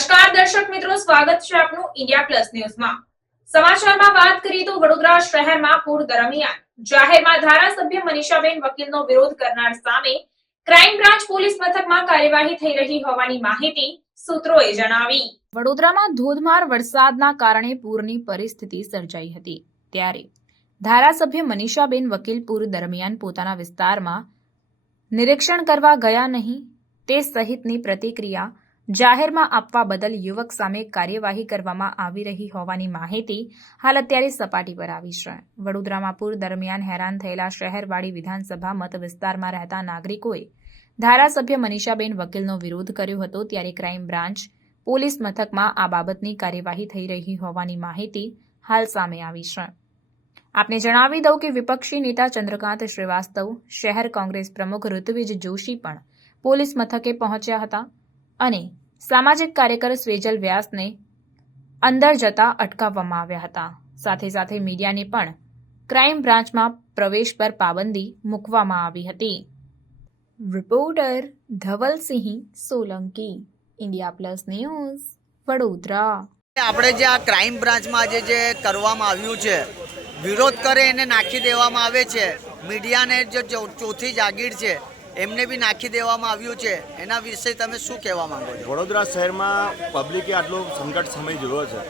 નમસ્કાર દર્શક મિત્રો, સ્વાગત છે આપનું ઇન્ડિયા પ્લસ ન્યૂઝમાં સમાચારમાં વાત કરીએ તો વડોદરા શહેરમાં પૂર દરમિયાન. જાહેરમાં ધારાસભ્ય મનીષાબેન વકીલનો વિરોધ કરનાર સામે ક્રાઇમ બ્રાન્ચ પોલીસ મથકમાં કાર્યવાહી થઈ રહી હોવાની માહિતી સૂત્રોએ જણાવી. વડોદરામાં ધોધમાર વરસાદના કારણે પૂરની પરિસ્થિતિ સર્જાઈ હતી. ત્યારે ધારાસભ્ય મનીષાબેન વકીલ પૂર દરમિયાન પોતાના વિસ્તારમાં નિરીક્ષણ કરવા ગયા નહીં, તે સહિતની પ્રતિક્રિયા જાહેરમાં આપવા બદલ યુવક સામે કાર્યવાહી કરવામાં આવી રહી હોવાની માહિતી હાલ અત્યારે સપાટી પર આવી છે. વડોદરામાં પૂર દરમિયાન હેરાન થયેલા શહેરવાડી વિધાનસભા મત વિસ્તારમાં રહેતા નાગરિકોએ ધારાસભ્ય મનીષાબેન વકીલનો વિરોધ કર્યો હતો ત્યારે ક્રાઇમ બ્રાન્ચ પોલીસ મથકમાં આ બાબતની કાર્યવાહી થઈ રહી હોવાની માહિતી હાલ સામે આવી છે. આપને જણાવી દઉં કે વિપક્ષી નેતા ચંદ્રકાંત શ્રીવાસ્તવ, શહેર કોંગ્રેસ પ્રમુખ ઋત્વિજ જોશી પણ પોલીસ મથકે પહોંચ્યા હતા અને સામાજિક કાર્યકર સ્વેજલ વ્યાસને અંદર જતા અટકાવવામાં આવ્યા હતા. સાથે સાથે મીડિયાને પણ ક્રાઇમ બ્રાન્ચમાં પ્રવેશ પર પાબંદી મૂકવામાં આવી હતી. Reporter Dhavalsinh Solanki, India plus news, Vadodara. આપણે જે આ ક્રાઇમ બ્રાન્ચમાં આજે જે કરવામાં આવ્યું છે, વિરોધ કરે એને નાખી દેવામાં આવે છે. મીડિયાને જે ચોથી જાગીર છે એમને બી નાખી દેવામાં આવ્યું છે. એના વિશે તમે શું કહેવા માંગો છો? વડોદરા શહેરમાં પબ્લિકે આટલો સંકટ સમય જોયો છે.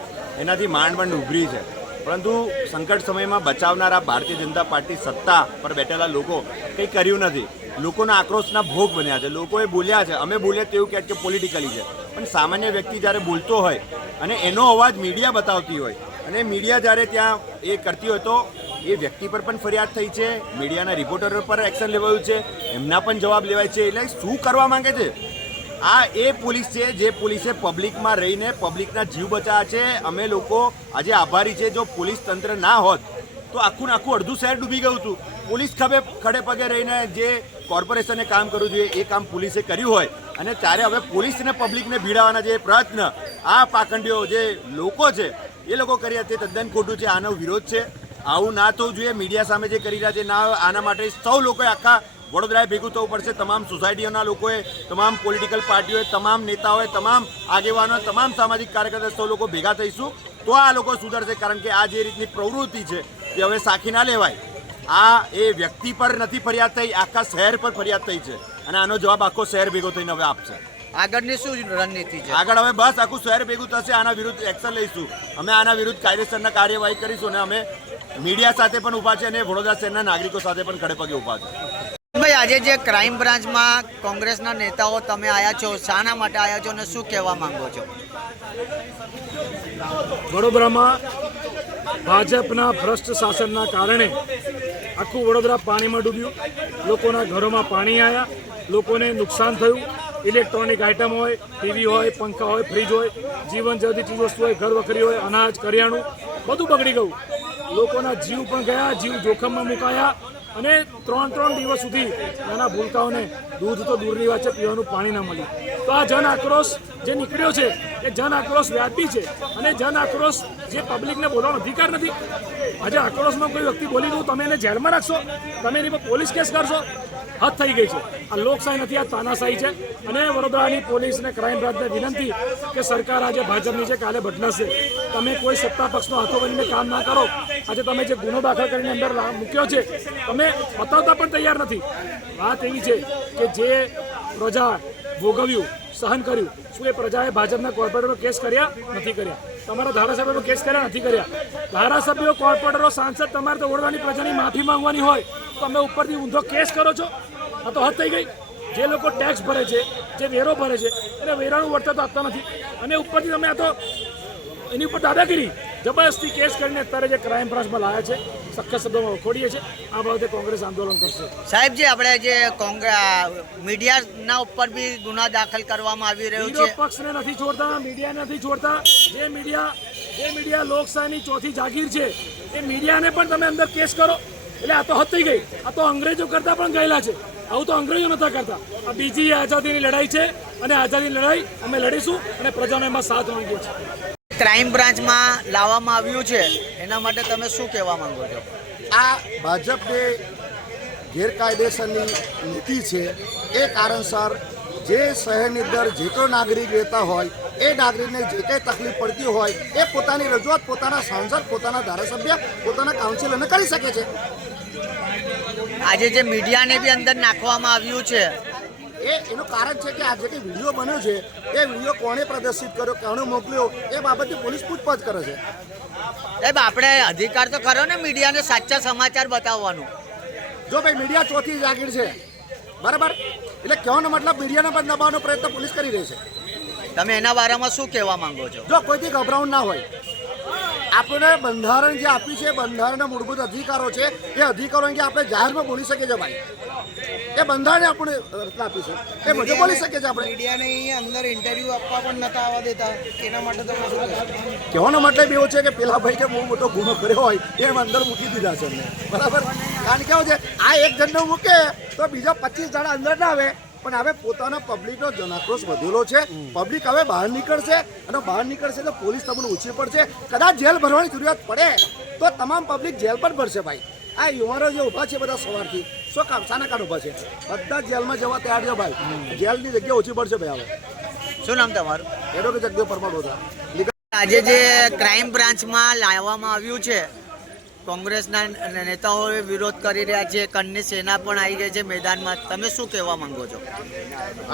એનાથી માંડ માંડ ઉભરી છે. પરંતુ સંકટ સમયમાં બચાવનારા ભારતીય જનતા પાર્ટી સત્તા પર બેઠેલા લોકો કંઈ કર્યું નથી. લોકોના આક્રોશના ભોગ બન્યા છે. લોકોએ બોલ્યા છે. અમે બોલ્યા તેવું કહે કે પોલિટિકલી છે. પણ સામાન્ય વ્યક્તિ જ્યારે બોલતો હોય અને એનો અવાજ મીડિયા બતાવતી હોય અને મીડિયા જ્યારે ત્યાં એ કરતી હોય તો એ વ્યક્તિ પર પણ ફરિયાદ થઈ છે. મીડિયાના રિપોર્ટરો પર એક્શન લેવાયું છે. એમના પણ જવાબ લેવાય છે. એટલે શું કરવા માંગે છે? આ એ પોલીસ છે જે પોલીસે પબ્લિકમાં રહીને પબ્લિકના જીવ બચાવ્યા છે. અમે લોકો આજે આભારી છે. જો પોલીસ તંત્ર ના હોત, તો આખું આખું અડધું શહેર ડૂબી ગયું હતું. પોલીસ ખભે, ખડે પગે રહીને જે કોર્પોરેશને કામ કરવું જોઈએ એ કામ પોલીસે કર્યું હોય. અને ત્યારે હવે પોલીસને પબ્લિકને ભીડાવાના જે પ્રયત્ન, આ પાખંડીઓ જે લોકો છે, એ લોકો કર્યા તે તદ્દન ખોટું છે. આનો વિરોધ છે. આવું ના થવું જોઈએ. મીડિયા સામે જે કરી રહ્યા છે ના આના માટે સૌ લોકોએ આખા વડોદરાએ ભેગું થવું પડશે. તમામ સોસાયટીઓના લોકોએ તમામ પોલિટિકલ પાર્ટીઓએ તમામ નેતાઓએ તમામ આગેવાનો તમામ સામાજિક કાર્યકર્તા સૌ લોકો ભેગા થઈશું. તો આ લોકો સુધરશે કારણ કે આ જે રીતની પ્રવૃત્તિ છે તે હવે સાખી ના લેવાય. આ એ વ્યક્તિ પર નથી ફરિયાદ થઈ આખા શહેર પર ફરિયાદ થઈ છે. અને આનો જવાબ આખો શહેર ભેગો થઈને હવે આપશે. આગળની શું રણનીતિ છે? આગળ હવે બસ આખું શહેર ભેગું થશે આના વિરુદ્ધ એક્શન લઈશું. અમે આના વિરુદ્ધ કાયદેસરના કાર્યવાહી કરીશું અને અમે મીડિયા સાથે પણ ઊભા છે અને વડોદરા શહેરના નાગરિકો સાથે પણ ખડેપગે ઊભા છે. ભાઈ આજે જે ક્રાઇમ બ્રાન્ચમાં કોંગ્રેસના નેતાઓ તમે આવ્યા છો શાના માટે આવ્યા છો અને શું કહેવા માંગો છો? વડોદરામાં ભાજપના ભ્રષ્ટ શાસનના કારણે આખું વડોદરા પાણીમાં ડૂબ્યું. લોકોના ઘરોમાં પાણી આવ્યા લોકોને નુકસાન થયું. ઇલેક્ટ્રોનિક આઇટમ હોય ટીવી હોય પંખા હોય ફ્રીજ હોય જીવન જરૂરી ચીજવસ્તુ હોય ઘર વખરી હોય અનાજ કરિયાણું બધું બગડી ગયું. લોકોના જીવ પણ ગયા, જીવ જોખમમાં મુકાયા અને ત્રણ ત્રણ દિવસ સુધી નાના ભૂલકાઓને દૂધ તો દૂરની વાત છે, પીવાનું પાણી ના મળ્યું. તો આ જન આક્રોશ જે નીકળ્યો છે, એ જન આક્રોશ વ્યાપી છે અને જન આક્રોશ જે પબ્લિકને બોલવાનો અધિકાર નથી. આજે આક્રોશમાં કોઈ વ્યક્તિ બોલી દઉં, તમે એને જેલમાં રાખશો? તમે એની પર પોલીસ કેસ કરશો? હદ થઈ ગઈ છે. આ લોકશાહી નથી આ તાનાશાહી છે અને વડોદરાની પોલીસ અને ક્રાઇમ બ્રાન્ચને વિનંતી કે સરકાર આજે ભાજપની છે કાલે બદલાશે. તમે કોઈ સત્તા પક્ષનો હાથો બનીને કામ ના કરો. આજે તમે જે ગુનો દાખલ કરીને અંદર મૂક્યો છે, તમે બતાવતા પણ તૈયાર નથી. વાત એવી છે કે જે પ્રજા ભોગવ્યું સહન કર્યું. શું એ પ્રજાએ ભાજપના કોર્પોરેટરો કેસ કર્યા? નથી કર્યા. તમારા ધારાસભ્યનો કેસ કર્યા? નથી કર્યા. ધારાસભ્યો કોર્પોરેટરો સાંસદ તમારે તો વડોદરાની પ્રજાની માફી માંગવાની હોય. તમે ઉપરથી ઊંધો કેસ કરો છો? આ તો હદ થઈ ગઈ. જે લોકો ટેક્સ ભરે છે, જે વેરો ભરે છે, એને વેરાનું વળતર તો આપતા નથી. અને ઉપરથી તમે આ તો એની ઉપર દાદાગીરી જબરદસ્તી કેસ કરીને અત્યારે જે ક્રાઇમ બ્રાન્ચમાં લાયા છે સખત શબ્દોમાં વખોડીએ છે આ બાબતે કોંગ્રેસ આંદોલન કરશે. સાહેબ જે આપણે જે કોંગ્રેસ મીડિયાના ઉપર બી ગુના દાખલ કરવામાં આવી રહ્યું છે. પક્ષને નથી છોડતા મીડિયાને નથી છોડતા. જે મીડિયા જે મીડિયા લોકશાહીની ચોથી જાગીર છે એ મીડિયાને પણ તમે અંદર કેસ કરો. એટલે આ તો હતી ગઈ. આ તો અંગ્રેજો કરતા પણ ગયેલા છે. આવું તો અંગ્રેજો નતા કરતા. આ બીજી આઝાદીની લડાઈ છે અને આઝાદીની લડાઈ અમે લડીશું અને પ્રજાનો એમાં સાથ માંગીએ છીએ. ક્રાઇમ બ્રાન્ચમાં લાવવામાં આવ્યું છે. એના માટે તમે શું કહેવા માંગો છો? આ ભાજપની ગેરકાયદેસરની નીતિ છે. એ કારણસર જે શહેરની અંદર જે તો નાગરિક રહેતા હોય એ નાગરિકને જે કંઈ તકલીફ પડતી હોય એ પોતાની રજૂઆત પોતાના સાંસદ પોતાના ધારાસભ્ય પોતાના કાઉન્સિલરને કરી શકે છે. આજે જે મીડિયાને બી અંદર નાખવામાં આવ્યું છે એ એનું કારણ છે કે આ જે કંઈ વીડિયો બન્યો છે એ વીડિયો કોણે પ્રદર્શિત કર્યો કોણે મોકલ્યો એ બાબતે પોલીસ પૂછપરછ કરે છે. સાહેબ આપણે અધિકાર તો કરો ને મીડિયાને સાચા સમાચાર બતાવવાનું. જો ભાઈ મીડિયા ચોથી જાગીર છે બરાબર? એટલે કહેવાનો મતલબ મીડિયાને પણ દબાવવાનો પ્રયત્ન પોલીસ કરી રહી છે. તમે એના બારામાં શું કહેવા માંગો છો? જો કોઈથી ગભરાવું ના હોય આપણે બંધારણ જે આપ્યું છે બંધારણના મૂળભૂત અધિકારો છે એ અધિકારો અંગે આપણે જાહેરમાં બોલી શકીએ છીએ ભાઈ. એ બંધારણે આપણે રચના આપી છે. એ બધું બોલી શકીએ છીએ આપણે. મીડિયાને અહીંયા અંદર ઇન્ટરવ્યૂ આપવા પણ નતા આવવા દેતા. એના માટે તમે શું કહેવાનો મતલબ એવો છે કે પેલા ભાઈ કે બહુ મોટો ગુનો કર્યો હોય એ અંદર મૂકી દીધા છે અમને બરાબર? કારણ કેવું છે આ એક જણને મૂકે તો બીજા પચીસ જણા અંદર ના આવે. પણ હવે પોતાના પબ્લિકનો જનાક્રોશ વધેલો છે. પબ્લિક હવે બહાર નીકળશે અને બહાર નીકળશે તો પોલીસ તમને ઓછી પડશે. કદાચ જેલ ભરવાની જરૂરિયાત પડે તો તમામ પબ્લિક જેલ પણ ભરશે ભાઈ. આ યુવાનો જે ઊભા છે બધા સવારથી. શું કામ? સાના કાઢ ઊભા છે? બધા જેલમાં જવા તૈયાર છે ભાઈ. જેલની જગ્યા ઓછી પડશે ભાઈ હવે. શું નામ તમારું? એડવોકેટ જગ્યા જગદેવ પરમાર હતા આજે જે ક્રાઇમ બ્રાન્ચમાં લાવવામાં આવ્યું છે કોંગ્રેસના નેતાઓએ વિરોધ કરી રહ્યા છે કન્ની સેના પણ આવી ગઈ છે મેદાનમાં. તમે શું કહેવા માંગો છો?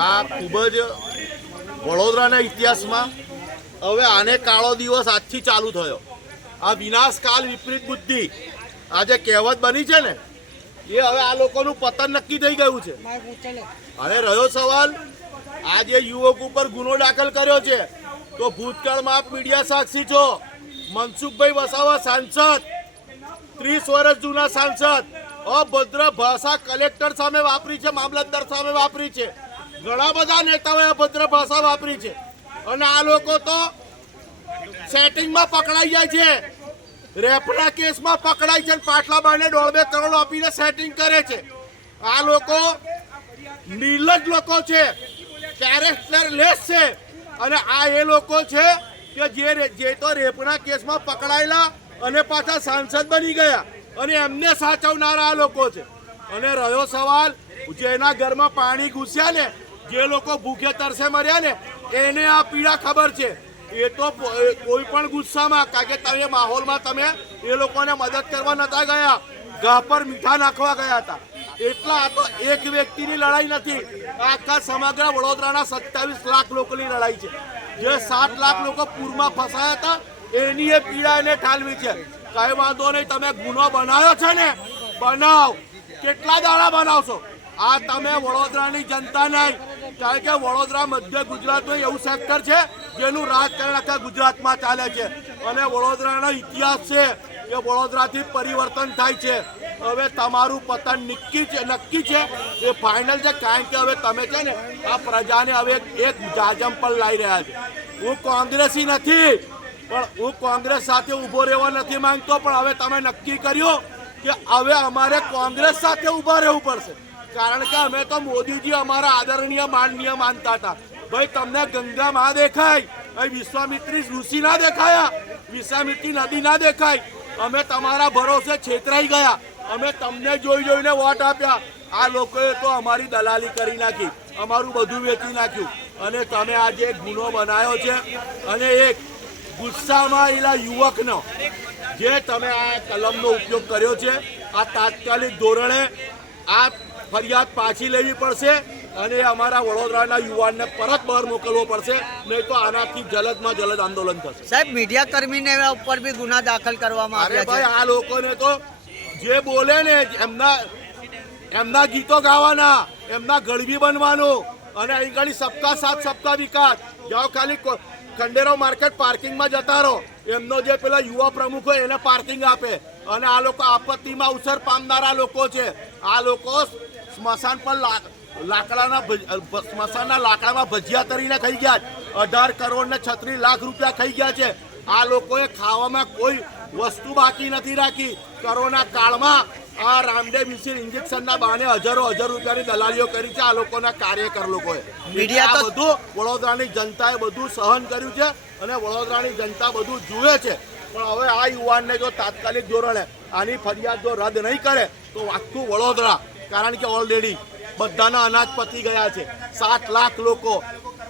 આ ખૂબ જ વડોદરાના ઇતિહાસમાં હવે આને કાળો દિવસ આજથી ચાલુ થયો. આ વિનાશકાલ વિપરીત બુદ્ધિ આ જે કહેવત બની છે ને એ હવે આ લોકોનું પતન નક્કી થઈ ગયું છે. હવે રહ્યો સવાલ આ જે યુવક ઉપર ગુનો દાખલ કર્યો છે તો ભૂતકાળમાં આપ મીડિયા સાક્ષી છો. મનસુખભાઈ વસાવા સાંસદ ત્રીસ વર્ષ જૂના સાંસદ. અભદ્ર ભાષા કલેક્ટર સામે વાપરી છે, મામલતદાર સામે વાપરી છે. ઘણા બધા નેતાઓએ અભદ્ર ભાષા વાપરી છે. અને આ લોકો તો સેટિંગમાં પકડાઈ જાય છે. રેપના કેસમાં પકડાય છે પાટલા બાને દોઢ બે કરોડ આપીને સેટિંગ કરે છે. આ લોકો નીલજ લોકો છે. કેરેક્ટર લેસ છે. અને આ એ લોકો છે કે જે જે તો રેપના કેસમાં પકડાયેલા અને પાછા સાંસદ બની ગયા. અને એમને સાચવનારા આ લોકો છે. અને રહ્યો સવાલ જેના ઘરમાં પાણી ઘૂસ્યા ને, જે લોકો ભૂખે તરસે મર્યા ને, એને આ પીડા ખબર છે. એ તો કોઈ પણ ગુસ્સામાં, કારણ કે તમે માહોલમાં તમે એ લોકોને મદદ કરવા નતા ગયા. ઘા પર મીઠા નાખવા ગયા હતા. એટલા આ તો એક વ્યક્તિની લડાઈ નથી. આખા સમગ્ર વડોદરાના સત્તાવીસ લાખ લોકોની લડાઈ છે. જે સાત લાખ લોકો પૂરમાં ફસાયા હતા એની એ પીડા એને ઠાલવી છે. કઈ વાંધો નહીં, તમે ગુનો બનાવ્યો છે ને, બનાવ. કેટલા દાડા બનાવશો? આ તમે વડોદરાની જનતા નહીં. કારણ કે વડોદરા મધ્ય ગુજરાતનું એવું સેક્ટર છે, જેનું રાજકારણ આખા ગુજરાતમાં ચાલે છે. અને વડોદરાનો ઇતિહાસ છે કે વડોદરાથી પરિવર્તન થાય છે. હવે તમારું પતન નક્કી છે નક્કી છે. એ ફાઇનલ છે, કારણ કે હવે તમે છે ને, આ પ્રજાને હવે એક- જાજમ પર લાવી રહ્યા છે. હું કોંગ્રેસી નથી. પણ હું કોંગ્રેસ સાથે ઊભો રહેવા નથી માંગતો, પણ હવે તમે નક્કી કર્યું કે હવે અમારે કોંગ્રેસ સાથે ઊભા રહેવું પડશે. કારણ કે અમે તો મોદીજી અમારા આદરણીય માનનીય માનતા હતા. ભાઈ, તમને ગંગા માં દેખાય. અહીં વિશ્વામિત્રી ઋષિ ના દેખાયા. વિશ્વામિત્રી નદી ના દેખાય. અમે તમારા ભરોસે છેતરાઈ ગયા. અમે તમને જોઈ જોઈને વોટ આપ્યા. આ લોકોએ તો અમારી દલાલી કરી નાખી. અમારું બધું વેચી નાખ્યું. અને તમે આજે ગુનો બનાવ્યો છે. અને એક ગુસ્સામાં એલા યુવકનો. જે તમે આ કલમનો ઉપયોગ કર્યો છે આ તાત્કાલિક ધોરણે આ ફરિયાદ પાછી લેવી પડશે અને અમારા વડોદરાના યુવાનને પરત બહાર મોકલવો પડશે નહીં તો આનાથી જલદમાં જલદ આંદોલન થશે. સાહેબ મીડિયા કર્મીને ઉપર બી ગુના દાખલ કરવામાં આવ્યા ભાઈ આ લોકોને તો જે બોલે ને એમના એમના ગીતો ગાવાના એમના ગળવી બનવાનું અને અહીં ગાડી સપ્તાહ સાત સપ્તાહ વિકાસ. જાઓ ખાલી કો- ખંડેરો માર્કેટ પાર્કિંગમાં જતા રહો. એમનો જે પેલા યુવા પ્રમુખ હોય એને પાર્કિંગ આપે. અને આ લોકો આપત્તિમાં અવસર પામનારા લોકો છે. આ લોકો સ્મશાન પર લાકડાના સ્મશાનના લાકડામાં ભજીયા તરીને ખાઈ ગયા અઢાર કરોડ ને છત્રીસ લાખ રૂપિયા ખાઈ ગયા છે. આ લોકોએ ખાવામાં કોઈ વસ્તુ બાકી નથી રાખી. કોરોના કાળમાં આ રામદેવ મિસિર ઇન્જેક્શનના બહાને હજારો હજાર રૂપિયાની દલાલીઓ કરી છે આ લોકોના કાર્યકર લોકોએ. મીડિયા બધું વડોદરાની જનતાએ બધું સહન કર્યું છે અને વડોદરાની જનતા બધું જુએ છે. પણ હવે આ યુવાનને જો તાત્કાલિક ધોરણે આની ફરિયાદ જો રદ નહીં કરે તો આખું વડોદરા કારણ કે ઓલરેડી બધાના અનાજ પતી ગયા છે. સાત લાખ લોકો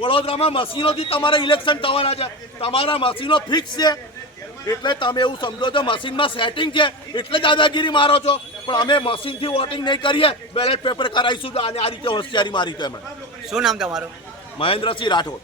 વડોદરામાં મશીનોથી તમારે ઇલેક્શન થવાના છે. તમારા મશીનો ફિક્સ છે. એટલે તમે એવું સમજો છો મશીનમાં સેટિંગ છે. એટલે દાદાગીરી મારો છો. પણ અમે મશીનથી વોટિંગ નહીં કરીએ. બેલેટ પેપર કરાવીશું અને આ રીતે હોશિયારી મારી તો એમણે શું નામ તમારું? મહેન્દ્રસિંહ રાઠોડ.